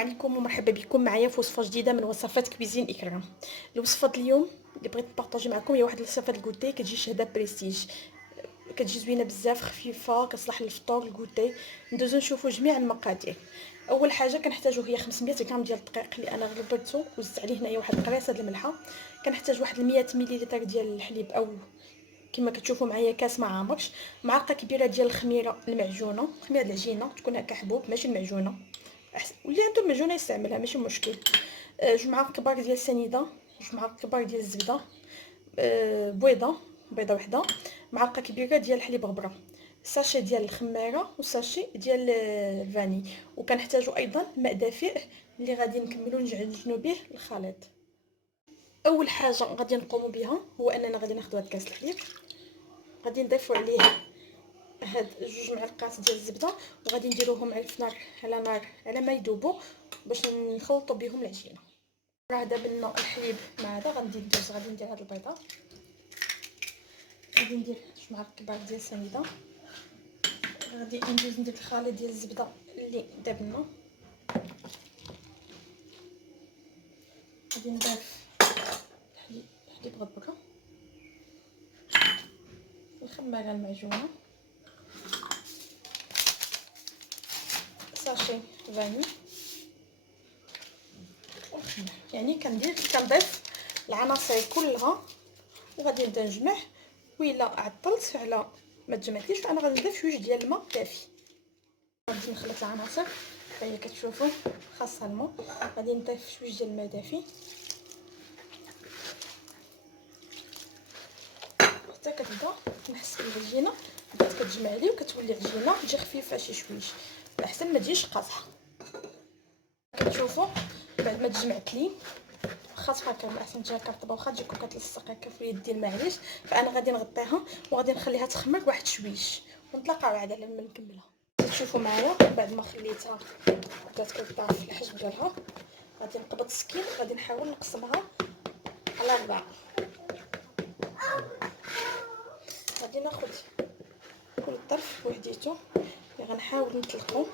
عليكم ومرحبا بكم معايا في وصفه جديده من وصفات كويزين اكرام. الوصفه اليوم اللي بغيت نبارطاجي معكم هي واحد الوصفه الكوتي كتجي شهده بريستيج، كتجي زوينه بزاف، خفيفه، كتصلح للفطور الكوتي. ندوزو نشوفوا جميع المقادير. اول حاجه كنحتاجو هي 500 غرام ديال الدقيق اللي انا غلبرته وزدت عليه هنايا واحد القريصه ديال الملحه. كنحتاج واحد 100 مليلتر ديال الحليب او كما كتشوفوا معايا كاس ما عامرش. معلقه كبيره ديال الخميره المعجونه، خميره العجينه تكون هكا حبوب ماشي المعجونه، واللي عنده المعجونه يستعملها ماشي مشكل. جوج معالق كبار ديال السنيده، جوج معالق كبار ديال الزبده، بيضه وحده، معلقه كبيره ديال الحليب غبره، ساشي ديال الخماره وساشي ديال الفاني. وكنحتاجوا ايضا ماء دافئ اللي غادي نكملوا نعجنوا به الخليط. اول حاجه غادي نقوموا بها هو اننا غادي ناخذ هاد كاس الحليب، غادي نضيفوا عليه هاد جوج معلقات ديال الزبده وغادي نديروهم على النار، على نار على ما يذوبوا باش نخلطوا بهم العجينه. راه دابا الحليب مع هذا غادي ندير هاد البيضه، غادي ندير جوج معالق كبار ديال السنيده، غادي ندير الخليط ديال الزبده اللي دابنا، غادي نضيف الحليب غبره، الخماره المعجونه، ساشي فاني والخمر. يعني كنضيف العناصر كلها وغادي نبدا نجمع. وإلا عطلت على ما تجمعتليش فانا غادي نضيف شويه ديال الماء دافي. غادي نخلط العناصر هي كتشوفوا خاصها الماء، غادي نضيف شويه ديال الماء دافي حتى كتبدا نحس بالعجينه بدات كتجمع لي وكتولي عجينه تجي خفيفه شي شويش، الاحسن ما تجيش قاصحه. كتشوفوا بعد ما تجمعت لي واخا تفكر احسن تجي كرطبه، واخا تجيكم كتلصق هكا في يدي معليش، فانا غادي نغطيها وغادي نخليها تخمر واحد شويش ونتلاقاو عاد على ما نكملها. تشوفوا معايا بعد ما خليتها بدات كتطيح في الحجم ديالها، غادي نقبض السكين غادي نحاول نقسمها على 4. غادي ناخذ كل طرف بوحديته اللي غنحاول نطلقو.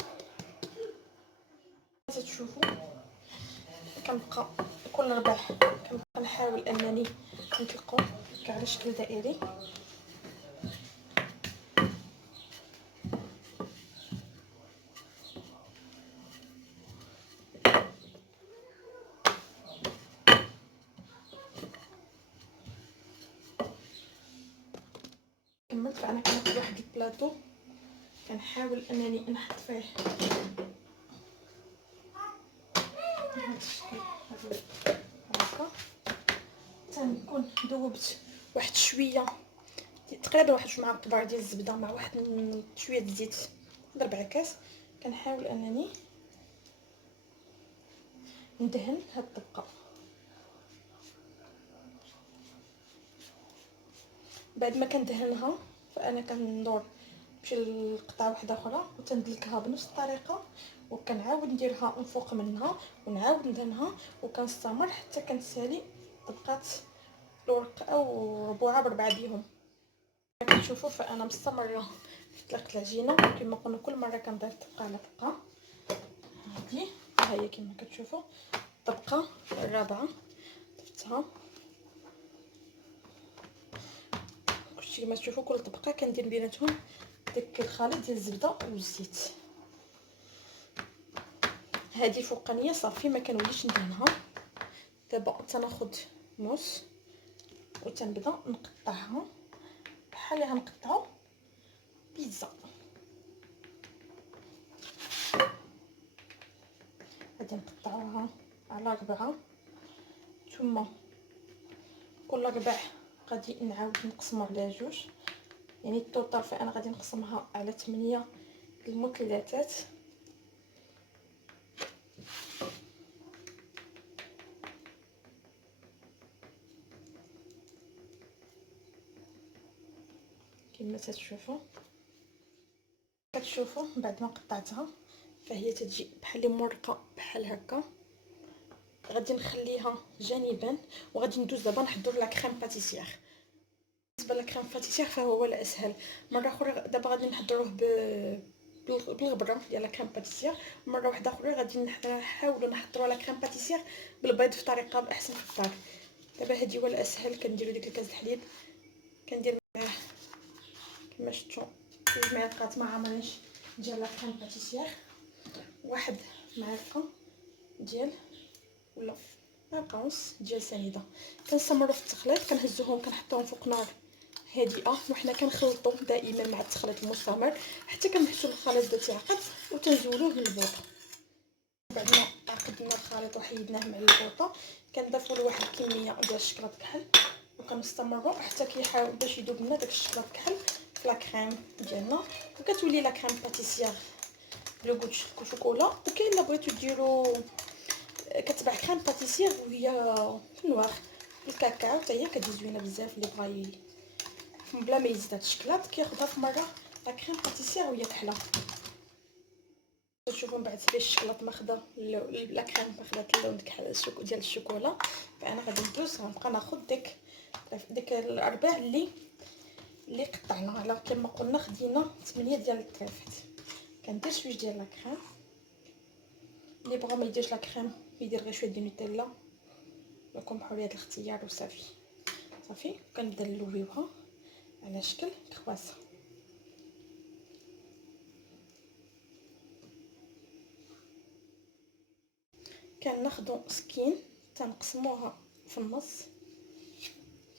تشوفوا كنبقى كل ربع كنبقى نحاول انني نطلقو على شكل دائري. كملت، فانا كناخذ واحد البلاطو كنحاول انني نحط فيه هذا الشكل هكا، تنكون ذوبت واحد شويه تقريبا واحد جوج معالق كبار ديال الزبده مع واحد شويه الزيت، 4 كاس. كنحاول انني ندهن هاد الطبقه. بعد ما كندهنها فانا كندور نمشي لقطعه واحده اخرى وتندلكها بنفس الطريقه، وكنعاود نديرها من فوق منها ونعاود ندهنها، وكنستمر حتى كنسالي طبقات الورق او ربوعه بربعه بيهم. كتشوفوا فانا مستمره في تلقة العجينه كما قلنا، كل مره كنضيف طبقه على طبقه. هادي ها هي كما كتشوفوا الطبقه الرابعه ضفتها. كلشي كما تشوفوا كل طبقه كندير بيناتهم داك الخليط ديال الزبده والزيت. هذه فوقانيه صافي ما كنوليش ندهنها. دابا تناخذ موس وتنبدا نقطعها بحال اللي غنقطعوا بيتزا. غادي نقطعوها على 4، ثم كل ربع غادي نعاود نقسمو على 2، يعني التوتال فانا غادي نقسمها على 8 المثلثات. كما كتشوفوا بعد ما قطعتها فهي تجي بحال اللي مرقه بحال هكا. غادي نخليها جانبا وغادي ندوز دابا نحضر لا كريم باتيسير. بالنسبه لكريم باتيسير فهو الاسهل. مره اخرى دابا غادي نحضروه بالغبره ديال لا كريم باتيسير. مره واحده اخرى غادي نحاولوا نحضروا لا كريم باتيسير بالبيض في طريقه احسن في الدار. دابا هادي هو الاسهل. كنديروا ديك الكاس الحليب، كندير معاه كما شفتوا 2 معلقات ما عامرينش ديال لا كريم باتيسير، واحد معلقه ديال ولا معلقه ونص ديال سنيده. كنستمروا في التخليط، كنهزوهم كنحطوهم فوق نار هادئه، وحنا كنخلطوا دائما مع التخليط المستمر حتى كنحسوا الخليط بدا تيعقد وتنزولوه للبوطه. بعد ما عقدنا الخليط وحيدناه مع البوطه كنضيفوا له واحد الكميه ديال الشكلاط كحل، وكنستمروا حتى كيحاول باش يذوب لنا داك الشكلاط كحل في لا كريم ديالنا، وكتولي لا كريم باتيسير لو غوت شوكولا. وكاين الا بغيتو ديروا كتباع كريم باتيسير وهي في نوار الكاكاو حتى هي كتجي زوينه بزاف. اللي بغا بلا ما يزيد هاد الشكلاط كياخذها في مره لا كريم باتيسير وهي كحله. تشوفوا من بعد فيه الشكلاط ماخذه لا كريم ماخذه اللون ديال الشوكولا. فانا غادي ندوز غنبقى ناخذ ديك الارباع اللي قطعنا على كما قلنا خدينا 8 ديال الطريفات. كندير شويه ديال لا كريم، اللي بغا ما يديرش لا كريم يدير غير شويه ديال نوتيلا، لكم حريه الاختيار وصافي. صافي كنبدا نلويوها على شكل كرواسون. كناخذوا سكين تنقسموها في النص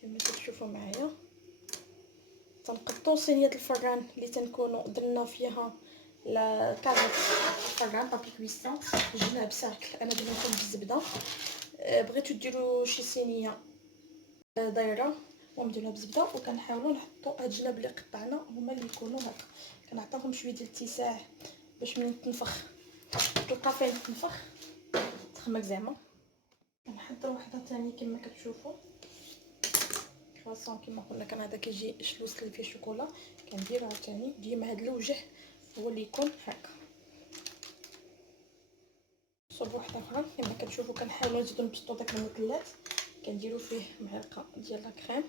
كما كتشوفوا معايا، تنقطعوا صينيه الفران اللي تنكونوا درنا فيها لا كازا الفران بابي كويسون جبناها بساكل. انا درتهم بالزبده. بغيتو ديروا شي صينيه دايره ومديرها بالزبده، وكنحاولوا نحطوا هاد الجناب اللي قطعنا هما اللي يكونوا هكا. كنعطيهم شويه ديال الاتساع باش ملي تنفخ تلقى فين تنفخ تخمك زعما. كنحضر واحده ثانيه كما كتشوفوا كرواسون كما قلنا. كان هذا كيجي شلوس اللي فيه الشوكولا كندير عاوتاني ديما هاد الوجه هو اللي يكون هكا. صوب واحده اخرى كما كتشوفوا كنحاولوا نزيدو نبسطوا داك المثلث. كنديروا فيه معلقه ديال لا كريم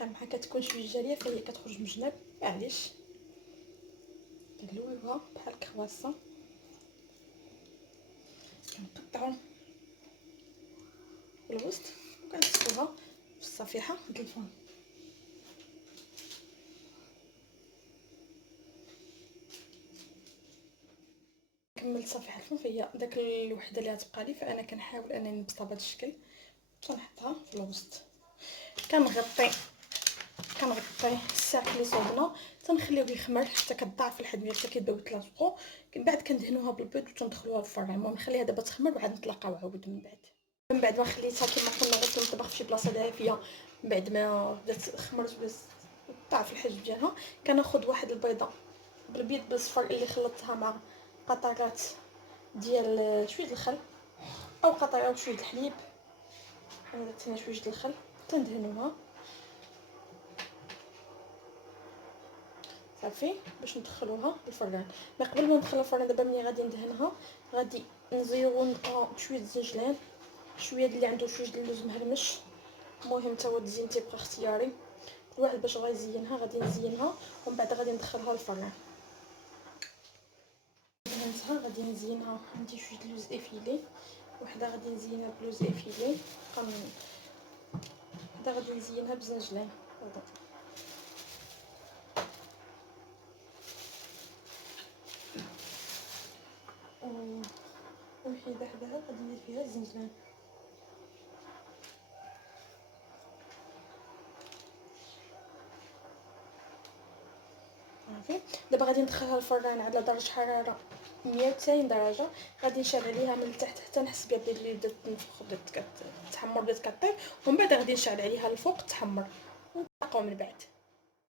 معها كتكون شويه جاريه فهي كتخرج من الجناب معليش. كنلويوها بحال الكرواسون كنقطعو الوسط وكنحطوها في الصفيحه ديال الفرن. كملت صفيحه الفرن فهي داك الوحده اللي غتبقى لي، فانا كنحاول انني نبسطها بهذا الشكل تنحطها في الوسط. كنغطي الساق اللي صوبنا تنخليوه يخمر حتى كتضاعف الحجم حتى كيبداو يتلاصقوا. من بعد كندهنوها بالبيض وتندخلوها الفران. المهم نخليها دابا تخمر وعاد نتلاقاو عاود من بعد ما خليتها كما قلنا غير تنطبخ في شي بلاصه دافيه. من بعد ما بدات خمرت بس ضاعف الحجم ديالها كناخذ واحد البيضه بالبيض بالصفر اللي خلطتها مع قطرات ديال شويه الخل او قطره وشويه الحليب. انا درت هنا شويه الخل تندهنوها صافي باش ندخلوها للفران. ما قبل ما ندخلها الفران دابا ملي غادي ندهنها غادي نزيرو نبقى بشويه الزنجلان، شويه اللي عنده شويه ديال اللوز مهرمش. المهم تا هو التزيين تيبقى اختياري، كل واحد باش غيزينها. غادي نزينها ومن بعد غادي ندخلها للفران. دهنتها غادي نزينها، عندي شويه اللوز افيلي وحده غادي نزينها بلوز افيلي، وحده غادي نزينها بزنجلان. وحده حداها غادي ندير فيها الزنجلان. صافي دابا غادي ندخلها الفران على درجه حراره 200 درجه. غادي نشعل عليها من التحت حتى نحس بها بلي بدات تنفخ بدات كتحمر بدات كطيب، ومن بعد غادي نشعل عليها الفوق تحمر ونتلاقاو من بعد.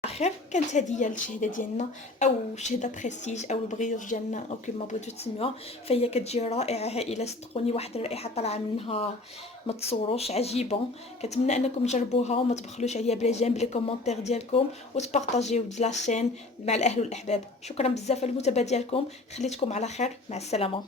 اخر كانت هذه الشهده ديالنا او شهده بريستيج او البغيوش ديالنا او كما بغيتو تسميوها، فهي كتجي رائعه هائله صدقوني. واحد الرائحه طالعه منها ما تصوروش عجيبه. كنتمنى انكم تجربوها وما تبخلوش عليا بلا جيم بلي كومونتير ديالكم وتبارطاجيو لاشين مع الاهل والاحباب. شكرا بزاف على المتابعه ديالكم، خليتكم على خير، مع السلامه.